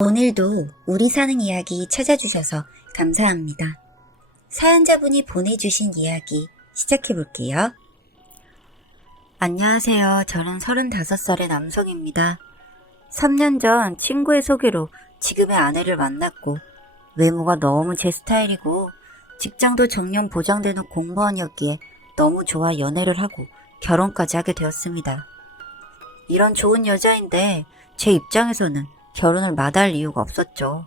오늘도 우리 사는 이야기 찾아주셔서 감사합니다. 사연자분이 보내주신 이야기 시작해볼게요. 안녕하세요. 저는 35살의 남성입니다. 3년 전 친구의 소개로 지금의 아내를 만났고 외모가 너무 제 스타일이고 직장도 정년 보장되는 공무원이었기에 너무 좋아 연애를 하고 결혼까지 하게 되었습니다. 이런 좋은 여자인데 제 입장에서는 결혼을 마다할 이유가 없었죠.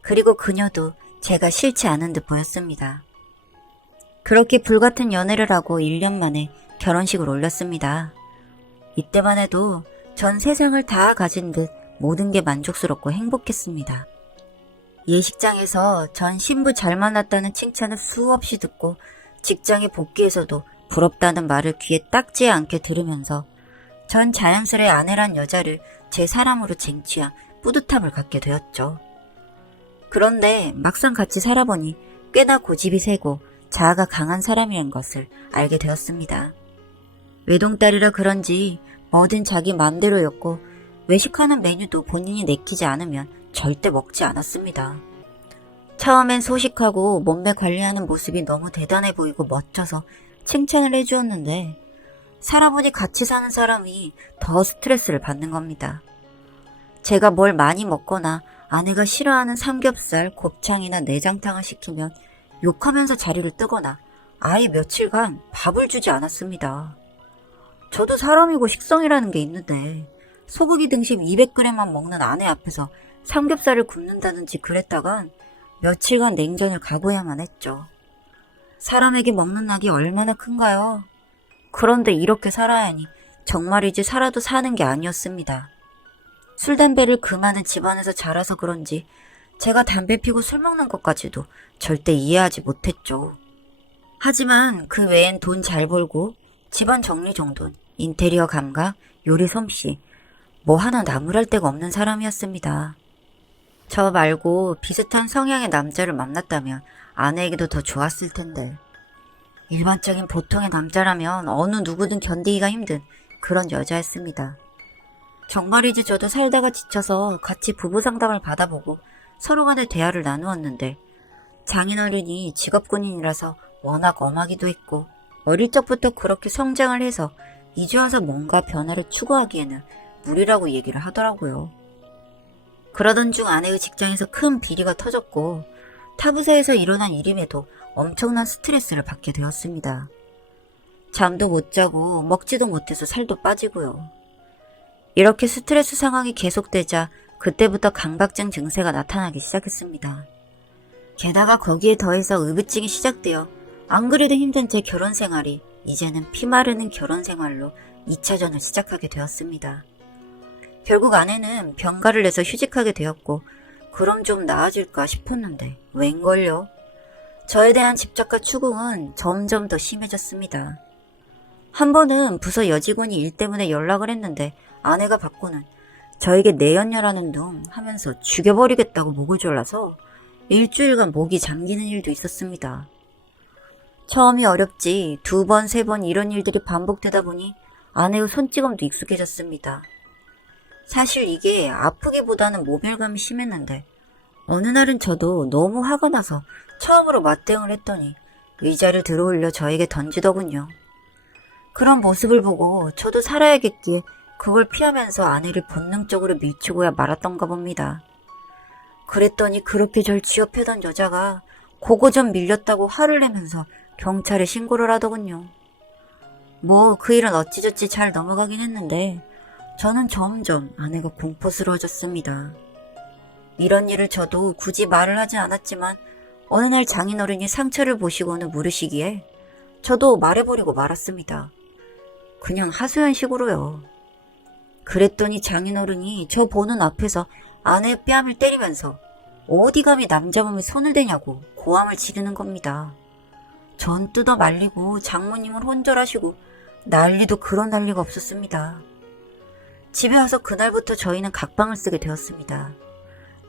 그리고 그녀도 제가 싫지 않은 듯 보였습니다. 그렇게 불같은 연애를 하고 1년 만에 결혼식을 올렸습니다. 이때만 해도 전 세상을 다 가진 듯 모든 게 만족스럽고 행복했습니다. 예식장에서 전 신부 잘 만났다는 칭찬을 수없이 듣고 직장에 복귀해서도 부럽다는 말을 귀에 딱지 않게 들으면서 전 자연스레 아내란 여자를 제 사람으로 쟁취한 뿌듯함을 갖게 되었죠. 그런데 막상 같이 살아보니 꽤나 고집이 세고 자아가 강한 사람이란 것을 알게 되었습니다. 외동딸이라 그런지 뭐든 자기 맘대로였고 외식하는 메뉴도 본인이 내키지 않으면 절대 먹지 않았습니다. 처음엔 소식하고 몸매 관리하는 모습이 너무 대단해 보이고 멋져서 칭찬을 해주었는데 살아보니 같이 사는 사람이 더 스트레스를 받는 겁니다. 제가 뭘 많이 먹거나 아내가 싫어하는 삼겹살, 곱창이나 내장탕을 시키면 욕하면서 자리를 뜨거나 아예 며칠간 밥을 주지 않았습니다. 저도 사람이고 식성이라는 게 있는데 소고기 등심 200g만 먹는 아내 앞에서 삼겹살을 굽는다든지 그랬다간 며칠간 냉전을 가고야만 했죠. 사람에게 먹는 낙이 얼마나 큰가요? 그런데 이렇게 살아야 하니 정말이지 살아도 사는 게 아니었습니다. 술, 담배를 금하는 집안에서 자라서 그런지 제가 담배 피고 술 먹는 것까지도 절대 이해하지 못했죠. 하지만 그 외엔 돈 잘 벌고 집안 정리정돈, 인테리어 감각, 요리 솜씨 뭐 하나 나무랄 데가 없는 사람이었습니다. 저 말고 비슷한 성향의 남자를 만났다면 아내에게도 더 좋았을 텐데 일반적인 보통의 남자라면 어느 누구든 견디기가 힘든 그런 여자였습니다. 정말이지 저도 살다가 지쳐서 같이 부부 상담을 받아보고 서로 간의 대화를 나누었는데 장인어른이 직업군인이라서 워낙 엄하기도 했고 어릴 적부터 그렇게 성장을 해서 이제 와서 뭔가 변화를 추구하기에는 무리라고 얘기를 하더라고요. 그러던 중 아내의 직장에서 큰 비리가 터졌고 타부사에서 일어난 일임에도 엄청난 스트레스를 받게 되었습니다. 잠도 못 자고 먹지도 못해서 살도 빠지고요. 이렇게 스트레스 상황이 계속되자 그때부터 강박증 증세가 나타나기 시작했습니다. 게다가 거기에 더해서 의부증이 시작되어 안 그래도 힘든 제 결혼 생활이 이제는 피마르는 결혼 생활로 2차전을 시작하게 되었습니다. 결국 아내는 병가를 내서 휴직하게 되었고 그럼 좀 나아질까 싶었는데 웬걸요? 저에 대한 집착과 추궁은 점점 더 심해졌습니다. 한 번은 부서 여직원이 일 때문에 연락을 했는데 아내가 받고는 저에게 내연녀라는 둥 하면서 죽여버리겠다고 목을 졸라서 일주일간 목이 잠기는 일도 있었습니다. 처음이 어렵지 2번, 3번 이런 일들이 반복되다 보니 아내의 손찌검도 익숙해졌습니다. 사실 이게 아프기보다는 모멸감이 심했는데 어느 날은 저도 너무 화가 나서 처음으로 맞대응을 했더니 의자를 들어올려 저에게 던지더군요. 그런 모습을 보고 저도 살아야겠기에 그걸 피하면서 아내를 본능적으로 밀치고야 말았던가 봅니다. 그랬더니 그렇게 절 쥐어펴던 여자가 고고점 밀렸다고 화를 내면서 경찰에 신고를 하더군요. 뭐 그 일은 어찌저찌 잘 넘어가긴 했는데 저는 점점 아내가 공포스러워졌습니다. 이런 일을 저도 굳이 말을 하지 않았지만 어느 날 장인어른이 상처를 보시고는 물으시기에 저도 말해버리고 말았습니다. 그냥 하소연식으로요. 그랬더니 장인어른이 저 보는 앞에서 아내의 뺨을 때리면서 어디 감히 남자 몸에 손을 대냐고 고함을 지르는 겁니다. 전 뜯어 말리고 장모님은 혼절하시고 난리도 그런 난리가 없었습니다. 집에 와서 그날부터 저희는 각방을 쓰게 되었습니다.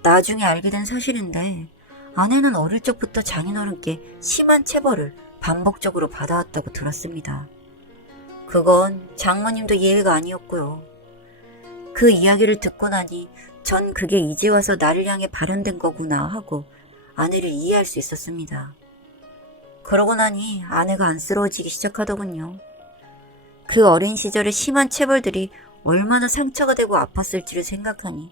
나중에 알게 된 사실인데 아내는 어릴 적부터 장인어른께 심한 체벌을 반복적으로 받아왔다고 들었습니다. 그건 장모님도 예외가 아니었고요. 그 이야기를 듣고 나니 전 그게 이제 와서 나를 향해 발현된 거구나 하고 아내를 이해할 수 있었습니다. 그러고 나니 아내가 안쓰러워지기 시작하더군요. 그 어린 시절의 심한 체벌들이 얼마나 상처가 되고 아팠을지를 생각하니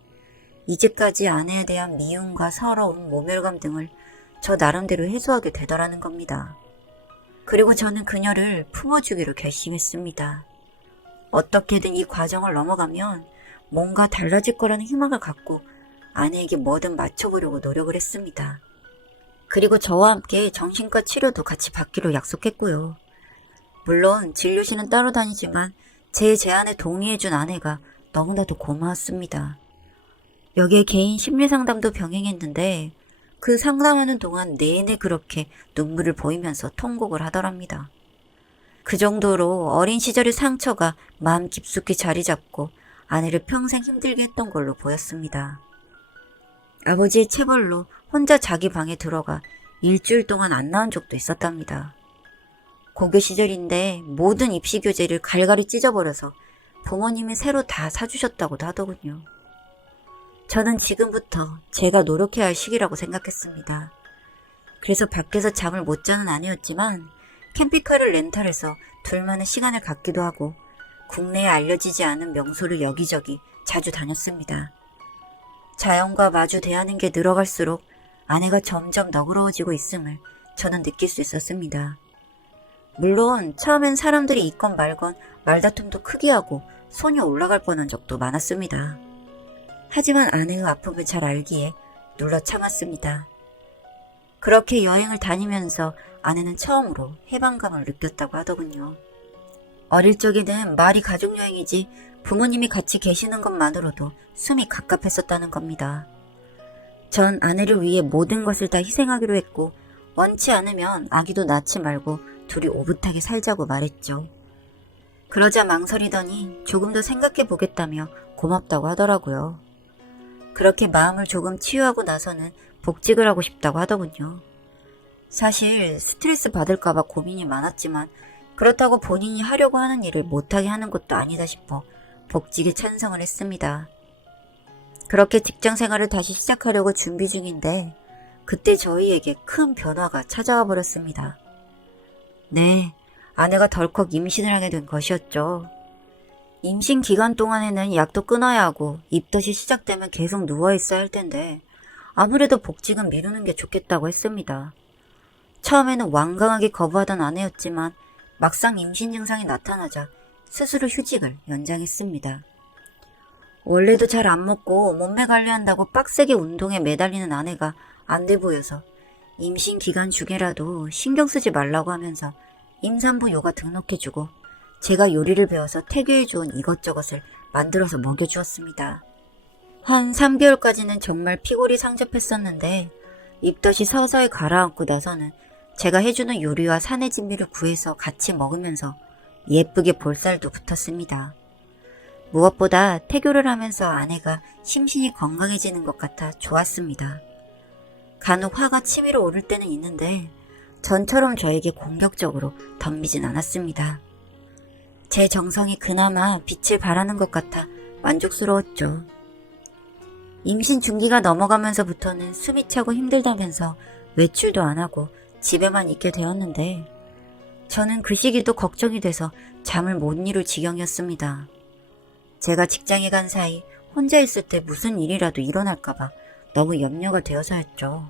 이제까지 아내에 대한 미움과 서러움, 모멸감 등을 저 나름대로 해소하게 되더라는 겁니다. 그리고 저는 그녀를 품어주기로 결심했습니다. 어떻게든 이 과정을 넘어가면 뭔가 달라질 거라는 희망을 갖고 아내에게 뭐든 맞춰보려고 노력을 했습니다. 그리고 저와 함께 정신과 치료도 같이 받기로 약속했고요. 물론 진료실은 따로 다니지만 제 제안에 동의해준 아내가 너무나도 고마웠습니다. 여기에 개인 심리상담도 병행했는데 그 상담하는 동안 내내 그렇게 눈물을 보이면서 통곡을 하더랍니다. 그 정도로 어린 시절의 상처가 마음 깊숙이 자리 잡고 아내를 평생 힘들게 했던 걸로 보였습니다. 아버지의 체벌로 혼자 자기 방에 들어가 일주일 동안 안 나온 적도 있었답니다. 고교 시절인데 모든 입시 교재를 갈갈이 찢어버려서 부모님이 새로 다 사주셨다고도 하더군요. 저는 지금부터 제가 노력해야 할 시기라고 생각했습니다. 그래서 밖에서 잠을 못 자는 아내였지만 캠핑카를 렌탈해서 둘만의 시간을 갖기도 하고 국내에 알려지지 않은 명소를 여기저기 자주 다녔습니다. 자연과 마주 대하는 게 늘어갈수록 아내가 점점 너그러워지고 있음을 저는 느낄 수 있었습니다. 물론 처음엔 사람들이 있건 말건 말다툼도 크게 하고 손이 올라갈 뻔한 적도 많았습니다. 하지만 아내의 아픔을 잘 알기에 눌러 참았습니다. 그렇게 여행을 다니면서 아내는 처음으로 해방감을 느꼈다고 하더군요. 어릴 적에는 말이 가족여행이지 부모님이 같이 계시는 것만으로도 숨이 갑갑했었다는 겁니다. 전 아내를 위해 모든 것을 다 희생하기로 했고 원치 않으면 아기도 낳지 말고 둘이 오붓하게 살자고 말했죠. 그러자 망설이더니 조금 더 생각해 보겠다며 고맙다고 하더라고요. 그렇게 마음을 조금 치유하고 나서는 복직을 하고 싶다고 하더군요. 사실 스트레스 받을까봐 고민이 많았지만 그렇다고 본인이 하려고 하는 일을 못하게 하는 것도 아니다 싶어 복직에 찬성을 했습니다. 그렇게 직장 생활을 다시 시작하려고 준비 중인데 그때 저희에게 큰 변화가 찾아와 버렸습니다. 네, 아내가 덜컥 임신을 하게 된 것이었죠. 임신 기간 동안에는 약도 끊어야 하고 입덧이 시작되면 계속 누워있어야 할 텐데 아무래도 복직은 미루는 게 좋겠다고 했습니다. 처음에는 완강하게 거부하던 아내였지만 막상 임신 증상이 나타나자 스스로 휴직을 연장했습니다. 원래도 잘 안 먹고 몸매 관리한다고 빡세게 운동에 매달리는 아내가 안 돼 보여서 임신 기간 중에라도 신경 쓰지 말라고 하면서 임산부 요가 등록해주고 제가 요리를 배워서 태교해 주온 이것저것을 만들어서 먹여주었습니다. 한 3개월까지는 정말 피골이 상접했었는데 입덧이 서서히 가라앉고 나서는 제가 해주는 요리와 사내 진미를 구해서 같이 먹으면서 예쁘게 볼살도 붙었습니다. 무엇보다 태교를 하면서 아내가 심신이 건강해지는 것 같아 좋았습니다. 간혹 화가 치밀어 오를 때는 있는데 전처럼 저에게 공격적으로 덤비진 않았습니다. 제 정성이 그나마 빛을 발하는 것 같아 만족스러웠죠. 임신 중기가 넘어가면서부터는 숨이 차고 힘들다면서 외출도 안 하고 집에만 있게 되었는데 저는 그 시기도 걱정이 돼서 잠을 못 이룰 지경이었습니다. 제가 직장에 간 사이 혼자 있을 때 무슨 일이라도 일어날까봐 너무 염려가 되어서였죠.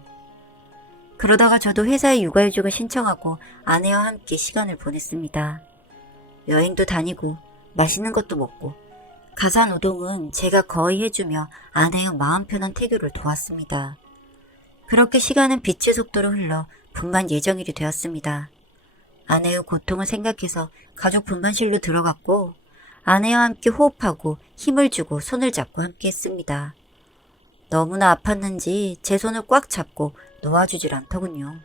그러다가 저도 회사에 육아휴직을 신청하고 아내와 함께 시간을 보냈습니다. 여행도 다니고 맛있는 것도 먹고 가사노동은 제가 거의 해주며 아내의 마음 편한 태교를 도왔습니다. 그렇게 시간은 빛의 속도로 흘러 분만 예정일이 되었습니다. 아내의 고통을 생각해서 가족 분만실로 들어갔고 아내와 함께 호흡하고 힘을 주고 손을 잡고 함께 했습니다. 너무나 아팠는지 제 손을 꽉 잡고 놓아주질 않더군요.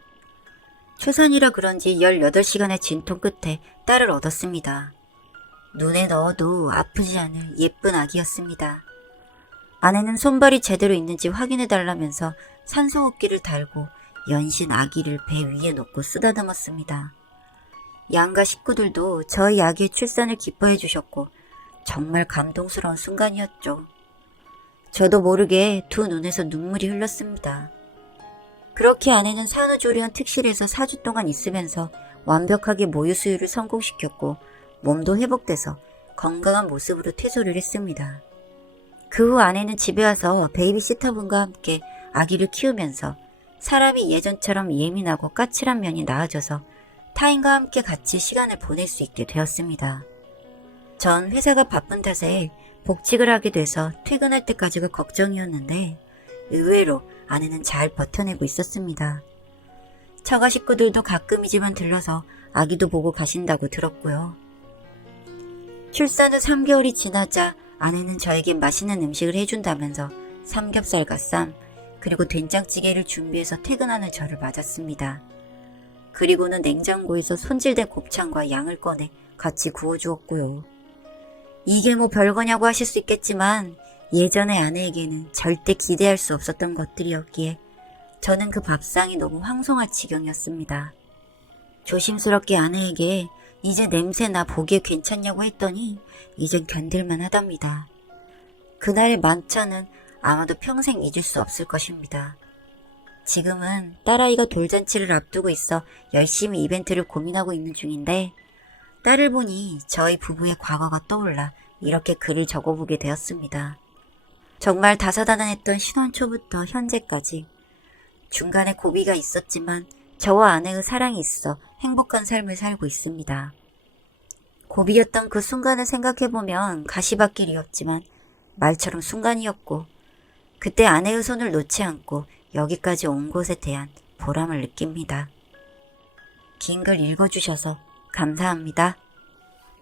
초산이라 그런지 18시간의 진통 끝에 딸을 얻었습니다. 눈에 넣어도 아프지 않을 예쁜 아기였습니다. 아내는 손발이 제대로 있는지 확인해달라면서 산소호흡기를 달고 연신 아기를 배 위에 놓고 쓰다듬었습니다. 양가 식구들도 저희 아기의 출산을 기뻐해 주셨고 정말 감동스러운 순간이었죠. 저도 모르게 두 눈에서 눈물이 흘렀습니다. 그렇게 아내는 산후조리원 특실에서 4주 동안 있으면서 완벽하게 모유 수유를 성공시켰고 몸도 회복돼서 건강한 모습으로 퇴소를 했습니다. 그 후 아내는 집에 와서 베이비시터분과 함께 아기를 키우면서 사람이 예전처럼 예민하고 까칠한 면이 나아져서 타인과 함께 같이 시간을 보낼 수 있게 되었습니다. 전 회사가 바쁜 탓에 복직을 하게 돼서 퇴근할 때까지가 걱정이었는데 의외로 아내는 잘 버텨내고 있었습니다. 처가 식구들도 가끔이지만 들러서 아기도 보고 가신다고 들었고요. 출산 후 3개월이 지나자 아내는 저에게 맛있는 음식을 해준다면서 삼겹살과 쌈, 그리고 된장찌개를 준비해서 퇴근하는 저를 맞았습니다. 그리고는 냉장고에서 손질된 곱창과 양을 꺼내 같이 구워주었고요. 이게 뭐 별거냐고 하실 수 있겠지만 예전의 아내에게는 절대 기대할 수 없었던 것들이었기에 저는 그 밥상이 너무 황송할 지경이었습니다. 조심스럽게 아내에게 이제 냄새나 보기에 괜찮냐고 했더니 이젠 견딜만 하답니다. 그날의 만찬은 아마도 평생 잊을 수 없을 것입니다. 지금은 딸아이가 돌잔치를 앞두고 있어 열심히 이벤트를 고민하고 있는 중인데 딸을 보니 저희 부부의 과거가 떠올라 이렇게 글을 적어보게 되었습니다. 정말 다사다난했던 신혼 초부터 현재까지 중간에 고비가 있었지만 저와 아내의 사랑이 있어 행복한 삶을 살고 있습니다. 고비였던 그 순간을 생각해보면 가시밭길이었지만 말처럼 순간이었고 그때 아내의 손을 놓지 않고 여기까지 온 것에 대한 보람을 느낍니다. 긴 글 읽어주셔서 감사합니다.